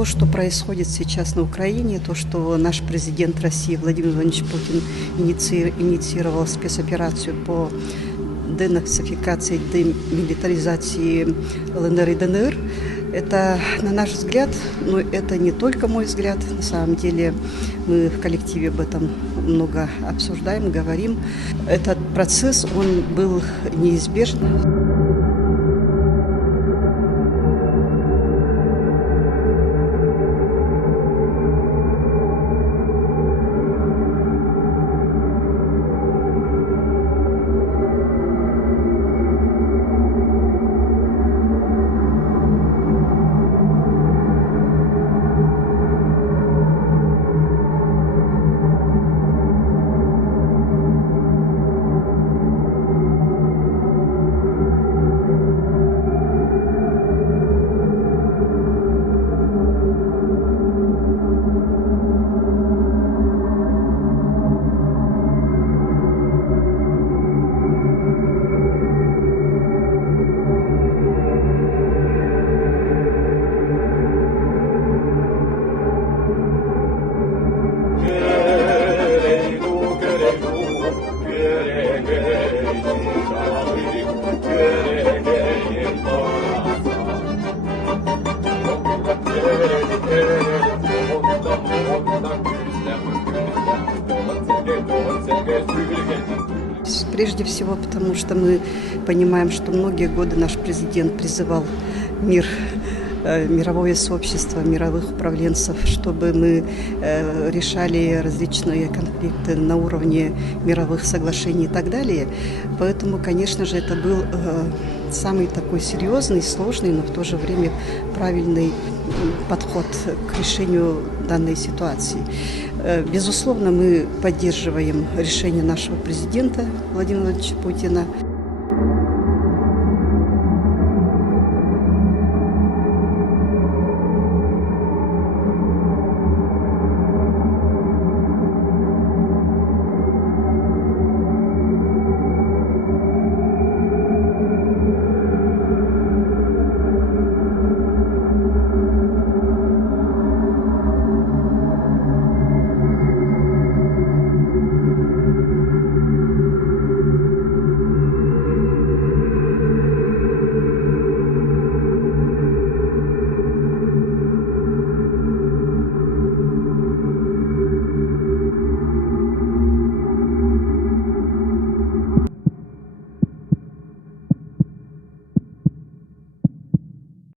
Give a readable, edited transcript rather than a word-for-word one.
То, что происходит сейчас на Украине, то, что наш президент России Владимир Владимирович Путин инициировал спецоперацию по денацификации, демилитаризации ЛНР и ДНР, это, на наш взгляд, но это не только мой взгляд, на самом деле мы в коллективе об этом много обсуждаем, говорим. Этот процесс, он был неизбежен. Прежде всего, потому что мы понимаем, что многие годы наш президент призывал мир, мировое сообщество, мировых управленцев, чтобы мы решали различные конфликты на уровне мировых соглашений и так далее. Поэтому, конечно же, это был самый такой серьезный, сложный, но в то же время правильный подход к решению данной ситуации. Безусловно, мы поддерживаем решение нашего президента Владимира Владимировича Путина.